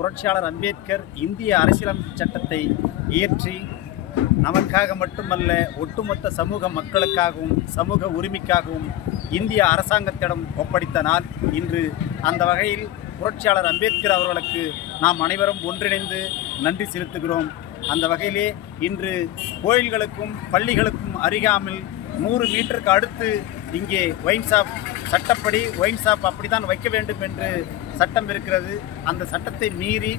புரட்சியாளர் அம்பேத்கர் இந்திய அரசியலமைப்பு சட்டத்தை இயற்றி நமக்காக மட்டுமல்ல ஒட்டுமொத்த சமூக மக்களுக்காகவும் சமூக உரிமைக்காகவும் இந்திய அரசாங்கத்திடம் ஒப்படைத்த நாள் இன்று. அந்த வகையில் புரட்சியாளர் அம்பேத்கர் அவர்களுக்கு நாம் அனைவரும் ஒன்றிணைந்து நன்றி செலுத்துகிறோம். அந்த வகையிலே இன்று கோயில்களுக்கும் பள்ளிகளுக்கும் அருகாமல் நூறு மீட்டருக்கு அடுத்து இங்கே ஒயின் ஷாப் சட்டப்படி ஒயின் ஷாப் அப்படித்தான் வைக்க வேண்டும் என்று சட்டம் இருக்கிறது. அந்த சட்டத்தை மீறி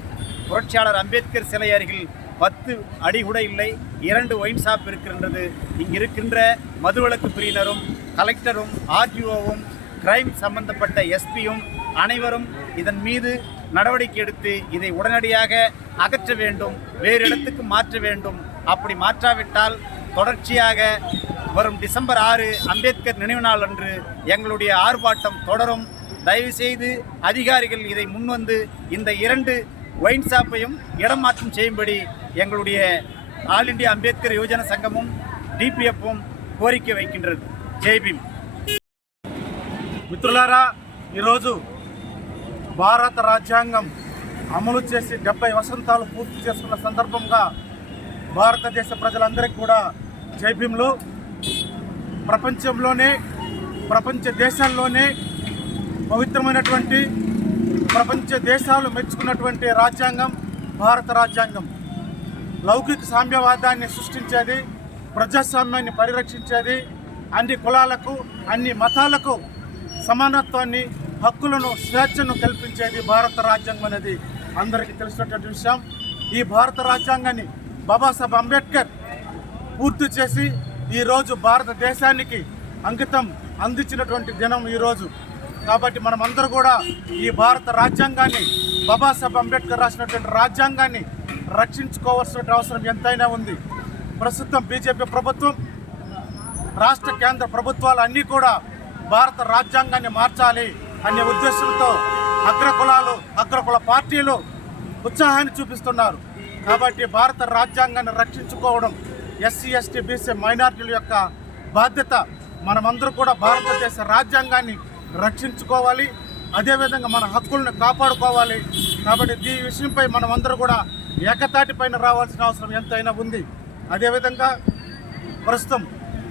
புரட்சியாளர் அம்பேத்கர் சிலை அருகில் பத்து அடி கூட இல்லை இரண்டு ஒயின் ஷாப் இருக்கின்றது. இங்கு இருக்கின்ற மதுவிலக்கு பிரிவினரும் கலெக்டரும் ஆர்டிஓவும் கிரைம் சம்பந்தப்பட்ட எஸ்பியும் அனைவரும் இதன் மீது நடவடிக்கை எடுத்து இதை உடனடியாக அகற்ற வேண்டும் வேறு இடத்துக்கு மாற்ற வேண்டும். அப்படி மாற்றாவிட்டால் தொடர்ச்சியாக வரும் டிசம்பர் ஆறு அம்பேத்கர் நினைவு நாள் அன்று எங்களுடைய ஆர்ப்பாட்டம் தொடரும் தயவு செய்து அதிகாரிகள் இதை முன்வந்து இந்த இரண்டு ஒயின் ஷாப்பையும் இடம் மாற்றம் செய்யும்படி எங்களுடைய ஆல் இந்தியா அம்பேத்கர் யுவஜன சங்கமும் டிபிஎஃப்பும் கோரிக்கை வைக்கின்றது ஜெய்பீம் మిత్రులారా ఈరోజు భారత రాజ్యాంగం అమలు చేసి డెబ్బై వసంతాలు పూర్తి చేసుకున్న సందర్భంగా భారతదేశ ప్రజలందరికీ కూడా జైభీంలు ప్రపంచంలోనే ప్రపంచ దేశాల్లోనే పవిత్రమైనటువంటి ప్రపంచ దేశాలు మెచ్చుకున్నటువంటి రాజ్యాంగం భారత రాజ్యాంగం. లౌకిక సామ్యవాదాన్ని సృష్టించేది ప్రజాస్వామ్యాన్ని పరిరక్షించేది అన్ని కులాలకు అన్ని మతాలకు సమానత్వాన్ని హక్కులను స్వేచ్ఛను కల్పించేది భారత రాజ్యాంగం అనేది అందరికీ తెలిసినటువంటి విషయం. ఈ భారత రాజ్యాంగాన్ని బాబాసాహెబ్ అంబేద్కర్ పూర్తి చేసి ఈరోజు భారతదేశానికి అంకితం అందించినటువంటి దినం ఈరోజు కాబట్టి మనమందరూ కూడా ఈ భారత రాజ్యాంగాన్ని బాబాసాహెబ్ అంబేద్కర్ రాసినటువంటి రాజ్యాంగాన్ని రక్షించుకోవాల్సిన అవసరం ఎంతైనా ఉంది. ప్రస్తుతం బీజేపీ ప్రభుత్వం రాష్ట్ర కేంద్ర ప్రభుత్వాలు అన్నీ కూడా భారత రాజ్యాంగాన్ని మార్చాలి అనే ఉద్దేశంతో అగ్రకులాలు అగ్రకుల పార్టీలు ఉత్సాహాన్ని చూపిస్తున్నారు. కాబట్టి భారత రాజ్యాంగాన్ని రక్షించుకోవడం ఎస్సీ ఎస్టీ బీసీ మైనార్టీల యొక్క బాధ్యత మనమందరూ కూడా భారతదేశ రాజ్యాంగాన్ని రక్షించుకోవాలి. అదేవిధంగా మన హక్కులను కాపాడుకోవాలి. కాబట్టి ఈ విషయంపై మనమందరూ కూడా ఏకతాటి పైన రావాల్సిన అవసరం ఎంతైనా ఉంది. అదేవిధంగా ప్రస్తుతం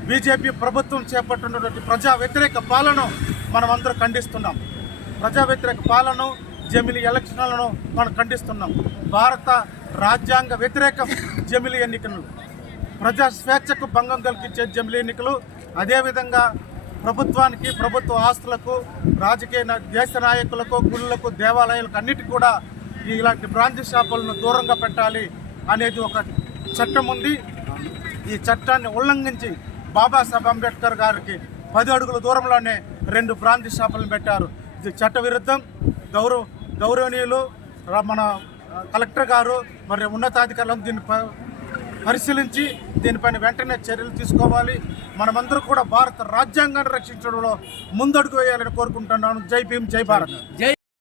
బీజేపీ ప్రభుత్వం చేపట్టినటువంటి ప్రజా వ్యతిరేక పాలన మనమందరూ ఖండిస్తున్నాం. ప్రజా వ్యతిరేక పాలన జమిలి ఎలక్షన్లను మనం ఖండిస్తున్నాం. భారత రాజ్యాంగ వ్యతిరేక జమిలి ఎన్నికలు. ప్రజా స్వేచ్ఛకు భంగం కల్పించే జమిలీ ఎన్నికలు అదేవిధంగా ప్రభుత్వానికి ప్రభుత్వ ఆస్తులకు రాజకీయ దేశ నాయకులకు గుళ్ళకు దేవాలయాలకు అన్నిటికీ కూడా ఇలాంటి బ్రాంచ్ షాపులను దూరంగా పెట్టాలి అనేది ఒక చట్టం ఉంది. ఈ చట్టాన్ని ఉల్లంఘించి బాబాసాహెబ్ అంబేద్కర్ గారికి పది అడుగుల దూరంలోనే రెండు బ్రాంచ్ షాపులను పెట్టారు. ఇది చట్ట విరుద్ధం గౌరవ గౌరవనీయులు మన కలెక్టర్ గారు మరి ఉన్నతాధికారులను దీన్ని ప- పరిశీలించి దీనిపైన వెంటనే చర్యలు తీసుకోవాలి. మనమందరూ కూడా భారత రాజ్యాంగాన్ని రక్షించడంలో ముందడుగు వేయాలని కోరుకుంటున్నాను. జై భీమ్ జై భారత్.